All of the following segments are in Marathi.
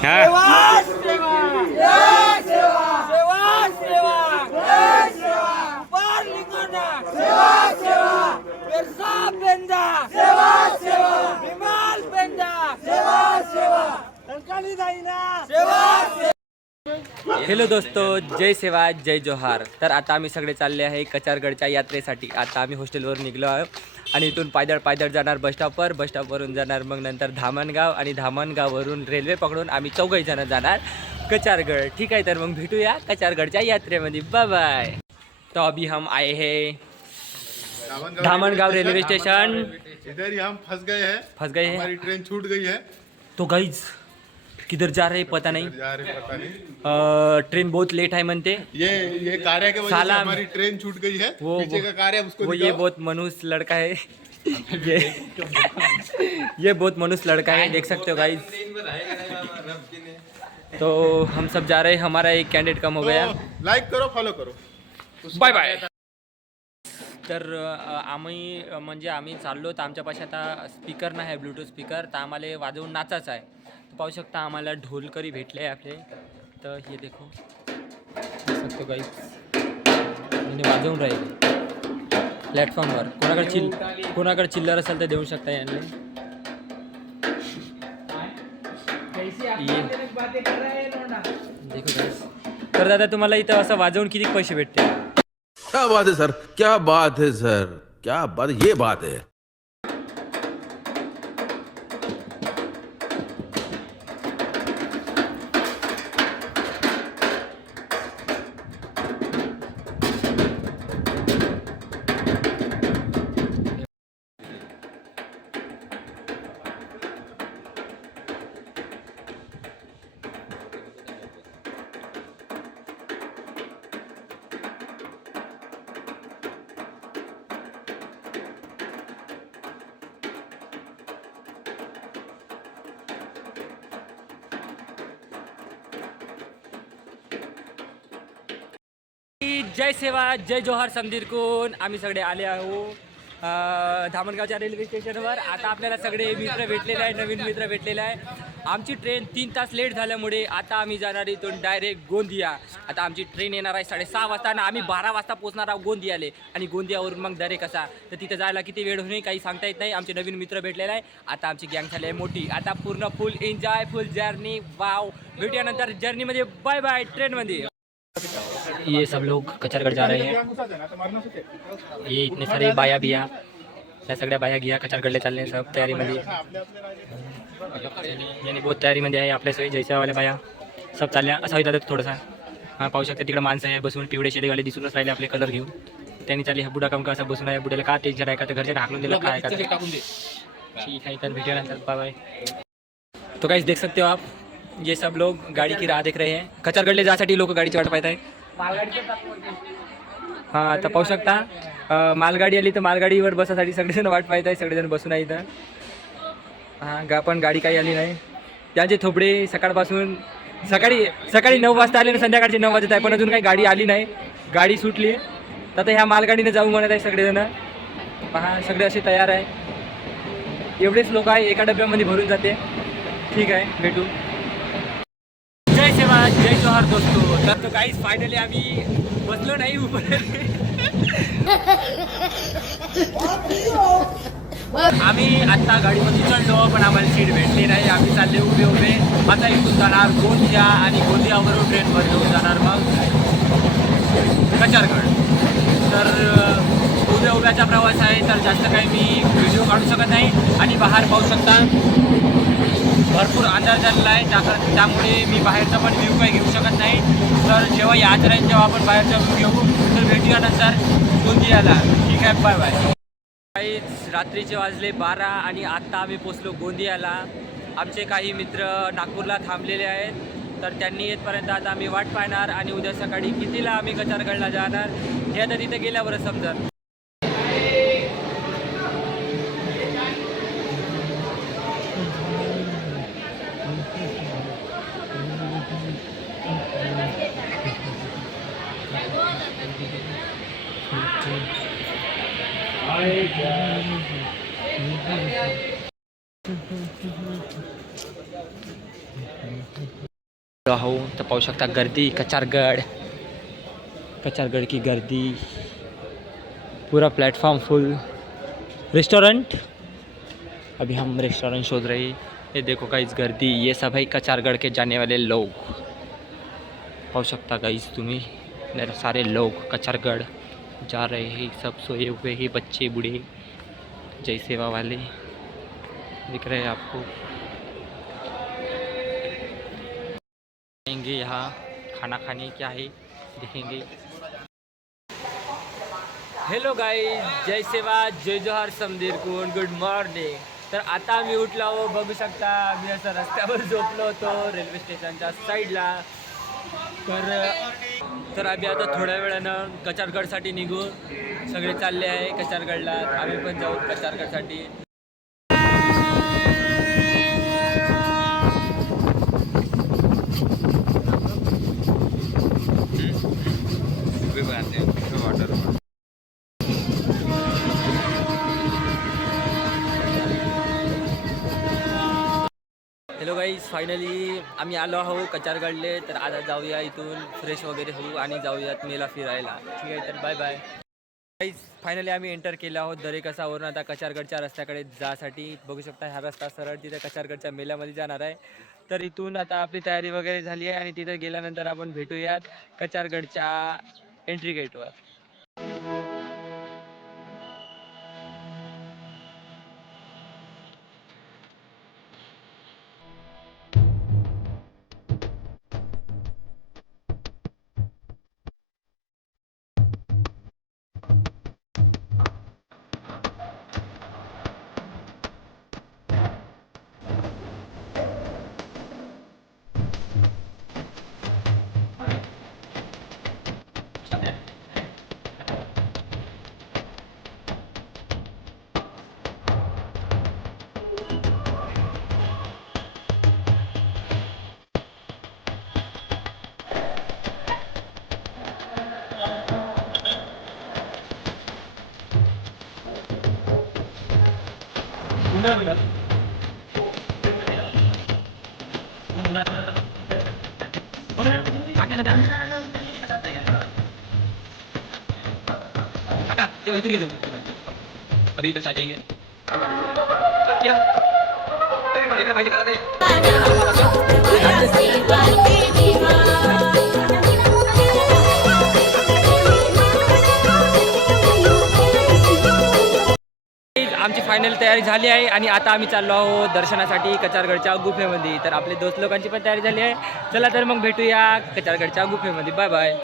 सेवा सेवा जय सेवा सेवा सेवा जय सेवा उपार लिंगाना सेवा सेवा बिरसा पेंदा सेवा सेवा विमाल पेंदा सेवा सेवा कंकाली दाईना सेवा। हॅलो दोस्तो, जय सेवा जय जोहार। तर आता आम्ही सगळे चालले आहे कचारगडच्या यात्रेसाठी। आता आम्ही हॉस्टेलवरून निघलो आहोत आणि इथून पायदळ जाणार बस स्टॉपवरून जाणार मग नंतर धामणगाव आणि धामणगाववरून रेल्वे पकडून आम्ही चौघही जण जाणार कचारगड। ठीक आहे, तर मग भेटूया कचारगडच्या यात्रेमध्ये। Bye bye. तो अभी हम आए हैं धामणगाव रेलवे स्टेशन। इधर ही हम फंस गए हैं, हमारी ट्रेन छूट गई है। तो गाइज किधर जा रहे पता नहीं, पता नहीं। ट्रेन बहुत लेट है मनते। ये कार्य के वजह से हमारी ट्रेन छूट गई है। पीछे का कार्य उसको वो ये बहुत मनुष्य लड़का है ये बहुत मनुष्य लड़का है, देख सकते हो गाइस। तो हम सब जा रहे हैं, हमारा एक कैंडिडेट कम हो गया। लाइक करो, फॉलो करो, बाय बाय। तर आम्ही चाललो तर आमच्यापाशी आता स्पीकर नाही आहे, ब्लूटूथ स्पीकर, तर आम्हाला वाजवून नाचायचं आहे। पाहू शकता आम्हाला ढोलकरी भेटले आपले। तर हे देखो शकतो गाईस, म्हणजे वाजवून राहिले प्लॅटफॉर्मवर। कोणाकडे चिल्लर असेल तर देऊ शकता यांना। देखो गाईस, तर दादा तुम्हाला इथं असं वाजवून किती पैसे भेटते? क्या बात है सर, क्या बात है सर, क्या बात, ये बात है। जय सेवा जय जोहार समधीरकून आम्ही सगळे आले आहो धामणगावच्या रेल्वे स्टेशनवर। आता आपल्याला सगळे मित्र भेटलेले आहे, नवीन मित्र भेटलेले आहे। आमची ट्रेन 3 तास लेट झाल्यामुळे आता आम्ही जाणार इथून डायरेक्ट गोंदिया। आता आमची ट्रेन येणार आहे 6:30 वाजता आणि आम्ही 12 वाजता पोहोचणार आहोत गोंदियाले। आणि गोंदियावरून मग डायरेक्ट कसा तर तिथे जायला किती वेळ होईल काही सांगता येत नाही। आमचे नवीन मित्र भेटलेले आहे, आता आमची गँग झाली आहे मोठी। आता पूर्ण फुल एन्जॉय, फुल जर्नी, वाव। भेटूया नंतर जर्नीमध्ये, बाय बाय ट्रेनमध्ये। ये सब लोग कचारगड जा रहे हैं। ये इतने सारे बाया बिया, त्या सगळ्या बाया गिया कचारगडले चालले सब तयारीमध्ये। यानी बहुत तयारीमध्ये आहे आपल्या सोयी जैसावाल्या बाया सब चालल्या। असं होतं थोडंसं। हां पाहू शकता तिकडे माणसं आहे बसून, पिवळे शेडेवाले दिसूनच राहिले आपले कलर घेऊन। त्यांनी चालली हा बुडा काम का असं बसून आहे। बुड्याला का टेन्शन आहे का, तर घरचे ढाकलून दिलं काय का। ठीक है, तर भेटूया नंतर, बाय बाय। तो गाइस देख सकते हो आप, ये सब लोग गाड़ी की राह देख रहे हैं। कचारगडले जासाठी लोक गाडीची वाट पाहत आहे। हां आता पाहू शकता मालगाडी आली तर मालगाडीवर बसासाठी सगळेजण वाट पाहत आहे। सगळेजण बसून आहे इथं। हां पण गाडी काही आली नाही। त्यांचे थोपडे सकाळपासून सकाळी 9 वाजता आले ना, संध्याकाळचे 9 वाजत आहे पण अजून काही गाडी आली नाही। गाडी सुटली तर आता ह्या मालगाडीने जाऊ म्हणत आहे सगळेजण। पहा सगळे असे तयार आहे। एवढेच लोक आहे, एका डब्यामध्ये भरून जाते। ठीक आहे, भेटू। जय सेवा जय जोहार दोस्तो। तर तो गाईस फायनली आम्ही बसलो नाही ऊपर। आम्ही आता गाडीमध्ये चढलो पण आम्हाला सीट भेटली नाही। आम्ही चालले उभे आता इथून जाणार गोंदिया आणि गोंदियावरून ट्रेन बदलून जाणार मग कचारगड। तर उभ्याचा प्रवास आहे, तर जास्त काही मी व्हिडिओ काढू शकत नाही। आणि बाहेर पाहू शकता भरपूर अंधार झालेला आहे, त्यामुळे मी बाहेरचा पण व्ह्यू काही घेऊ शकत नाही। तर जेव्हा याच राहील तेव्हा आपण बाहेरचा व्ह्यू घेऊ। तर भेटूया नंतर गोंदियाला। ठीक आहे, बाय बाय। काहीच रात्रीचे वाजले 12 आणि आत्ता आम्ही पोचलो गोंदियाला। आमचे काही मित्र नागपूरला थांबलेले आहेत, तर त्यांनी येतपर्यंत आता आम्ही वाट पाहणार आणि उद्या सकाळी कितीला आम्ही कचारगडला जाणार हे आता तिथे गेल्यावरच समजत। हो तर पाहू शकता गर्दी कचारगढ़ की गर्दी, पूरा प्लेटफॉर्म फुल। रेस्टोरेंट, अभी हम रेस्टोरेंट शोध रहे हैं। ये देखो गाइस गर्दी, ये सब है कचारगढ़ के जाने वाले लोग। पाहू शकता गाइस तुम्ही, सारे लोग कचारगढ़ जा रहे हैं, सब सोए हुए हैं, बच्चे बूढ़े जय सेवा वाले दिख रहे हैं आपको। आएंगे यहाँ खाना खाने, क्या है देखेंगे। हॅलो गाईज, जय सेवा, जय जोहार समधीर कोण, गुड मॉर्निंग। तर आता मी उठलो हो, बघू शकता मी असं रस्त्यावर झोपलो होतो रेल्वे स्टेशनच्या साईडला। तर आम्ही आता थोड्या वेळानं कचारगडसाठी निघू, सगळे चालले आहे कचारगडला, आम्ही पण जाऊ कचारगडसाठी। हॅलो गाईज, फायनली आम्ही आलो आहो कचारगडले। तर आता जाऊया इथून, फ्रेश वगैरे होऊ आणि जाऊयात मेला फिरायला, ठीक आहे। तर बाय बाय गाईज, फायनली आम्ही एंटर केलो आहोत दरेकसावरून आता कचारगडच्या रस्त्याकडे जासाठी। बघू शकता हा रस्ता सरळ तिथे कचारगडच्या मेल्यामध्ये जाणार आहे। तर इथून आता आपली तयारी वगैरे झाली आहे आणि तिथे गेल्यानंतर आपण भेटूयात कचारगडच्या एंट्री गेटवर। अभी तो चाहिए क्या आमची फायनल तयारी झाली आहे आणि आता आम्ही चाललो आहोत दर्शनासाठी कचारगडच्या गुफेमध्ये। तर आपले दोस्त लोकांची पण तयारी झाली आहे, चला तर मग भेटूया कचारगडच्या गुफेमध्ये। Bye bye.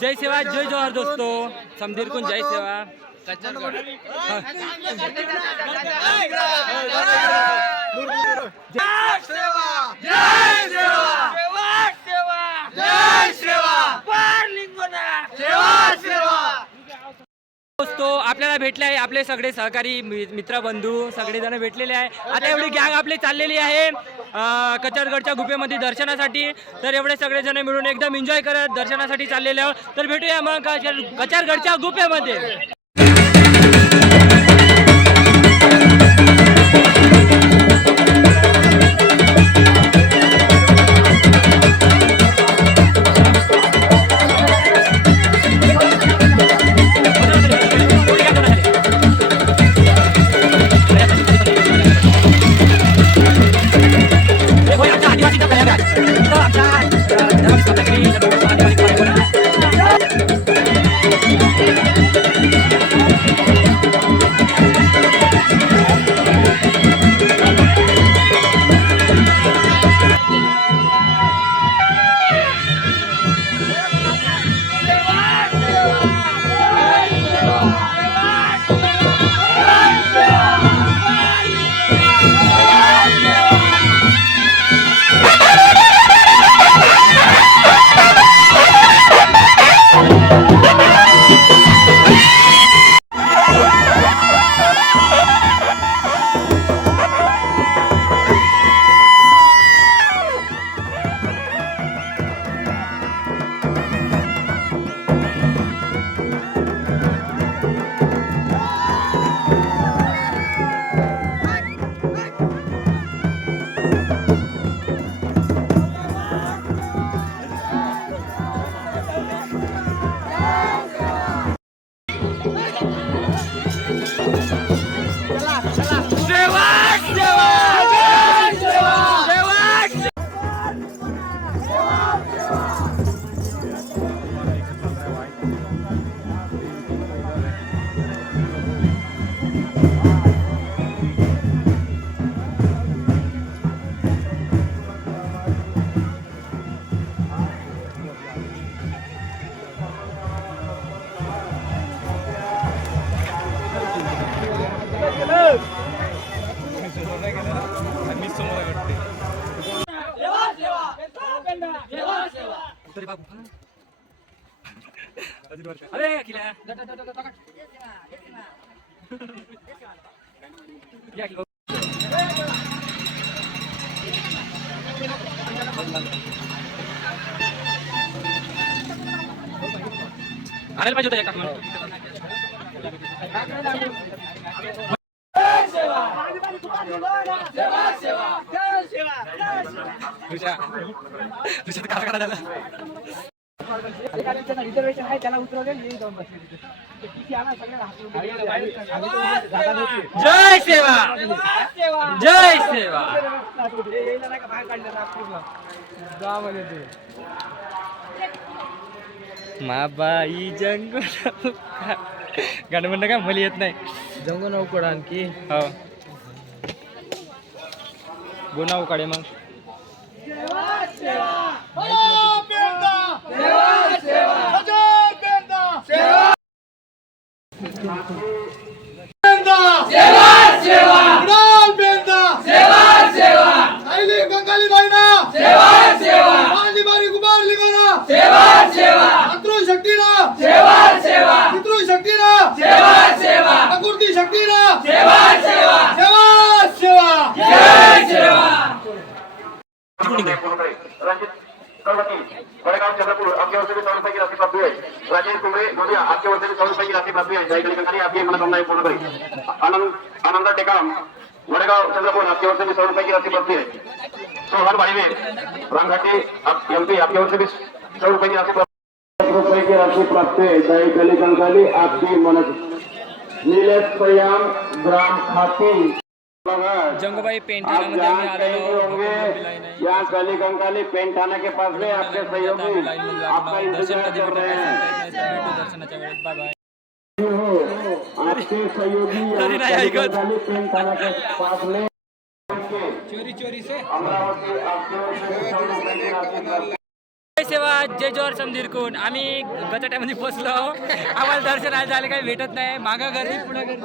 जय सेवा, जय जोहार दोस्तों, समधीर कुंज जय सेवा। दोस्तों आपल्याला भेटले आहे आपले सगळे सहकारी मित्र बंधू, सगळेजण भेटलेले आहे। आता एवढी गँग आपली चाललेली आहे कचारगडच्या गुफेमध्ये दर्शनासाठी। तर एवढे सगळेजण मिळून एकदम एन्जॉय करत दर्शनासाठी चाललेले आहोत। तर भेटूया मग कचारगडच्या गुफेमध्ये। अरे किला या की आणायला पाहिजे होतं एका रिझर्वेशन आहे त्याला उतरवले जय सेवा जय सेवा बाहेर काढलं माबाई जंग गाणं म्हणणं का मला येत नाही जंगल नौकड आणखी हो गुन्हा उकाडे मग वडगाव चंद्रपूर आपकी ओर से भी 100 रुपए की राशि प्राप्त हुई है। राजेश कुमरे दुनिया आपकी ओर से भी 100 रुपए की राशि प्राप्त हुई है। जय कलिकंदी आपकी मनोकामनाएं पूर्ण करें। आनंद टेकाम वडगाव चंद्रपूर आपकी ओर से भी 100 रुपए की राशि प्राप्त हुई है। सोहर बाड़ी में रामघाटी एमपी आपकी ओर से भी 100 रुपए की राशि प्राप्त हुई है। जय कलिकंदी आपकी मनोकामनाएं नीलेश प्रयाम ग्राम खाती जंगबाई पेंट ठाण्यामध्ये आम्ही आलेलो या काली कंकाली पेंट थाना के पास में आपके सहयोगी आपका दर्शन इंतजार कधी कर रहे हैं। भेटू दर्शनाच्या वेळेस बाय बाय आपके सहयोगी तरी नाही ऐकत काली पेंट थाना के पास में चोरी से अमरावती आपके जय सेवा जय जोहार समधीर कोण आम्ही गटाट्यामध्ये पोहोचलो आम्हाला दर्शन आज झाले काही भेटत नाही मागा गर्दी पुढे गर्दी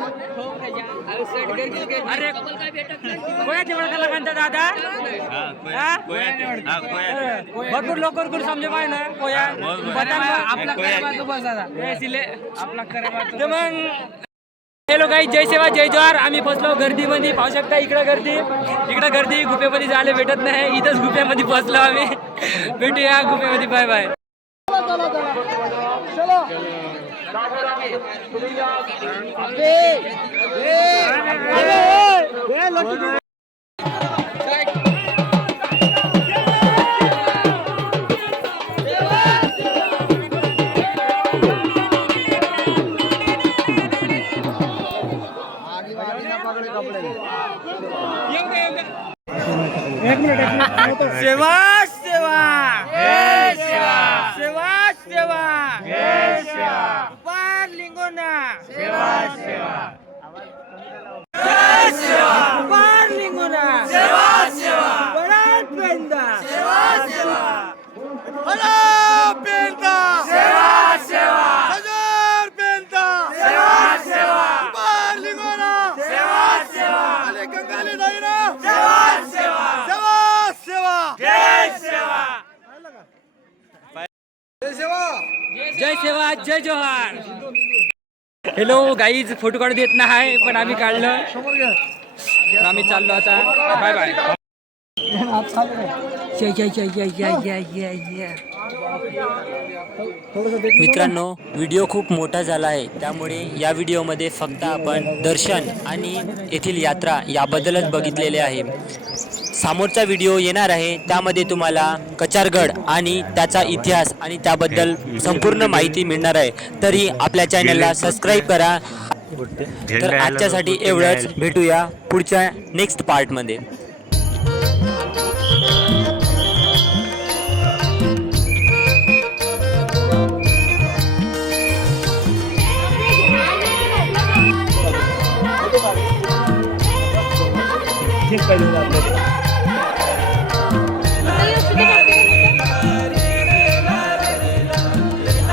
अरे कोया तेवढा त्याला म्हणतात दादा भरपूर लवकर समजे पाहिजे ना कोया आपला मग हॅलो गाई जय सेवा जय जोहार आम्ही पोहोचलो गर्दीमध्ये पाहू शकता इकडं गर्दी गुफेमध्ये जायला भेटत नाही इथंच गुफेमध्ये पोहोचलो आम्ही भेटूया गुफेमध्ये बाय बाय सेवा सेवा सेवा सेवा सेवा उपार लिंगोना सेवा सेवा उपार लिंगोना सेवा सेवा बड़ा पेंदा सेवा सेवा बड़ा पेंदा सेवा सेवा हजार पेंदा सेवा सेवा उपार लिंगोना सेवा सेवा अले गंगाली दाईना सेवा सेवा जय सेवा जय जोहार हॅलो गाईज फोटो काढू देत नाही पण आम्ही काढलं तर आम्ही चाललो आता बाय बाय मित्रांनो व्हिडिओ खूप मोठा झाला आहे त्यामुळे या व्हिडिओमध्ये फक्त आपण दर्शन आणि येथील यात्रा याबद्दलच बघितलेले आहे समोरचा व्हिडिओ येणार आहे त्यामध्ये तुम्हाला कचारगड आणि त्याचा इतिहास आणि त्याबद्दल संपूर्ण माहिती मिळणार आहे तरी आपल्या चॅनलला सबस्क्राईब करा तर आजच्यासाठी एवढंच भेटूया पुढच्या नेक्स्ट पार्टमध्ये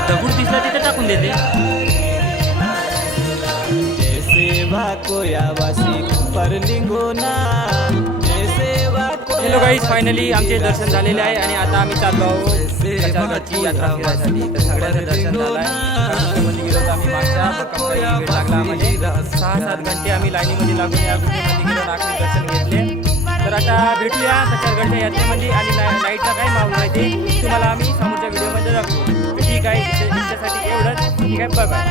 दगड दिसला तिथे टाकून देते सेवा कोया वासी पर लिंगोना गाईज फायनली आमचे दर्शन झालेले आहे आणि आता आम्ही चाललो आहोत कचारगडची यात्रा फिरायसाठी. तर सगळ्यांचं दर्शन झालं आहे. मध्ये गेलो तर आम्ही मागच्या वेळ लागला म्हणजे 6-7 घंटे आम्ही लाईनीमध्ये लागून या गुफेमध्ये गेलो, आखरी दर्शन घेतले. तर आता भेटूया कचारगडच्या यात्रेमध्ये आणि नाईटचा काय माहोल आहे ते तुम्हाला आम्ही समोरच्या व्हिडिओमध्ये दाखवू. ठीक आहे, तुमच्यासाठी एवढंच. ठीक आहे, बाय बाय.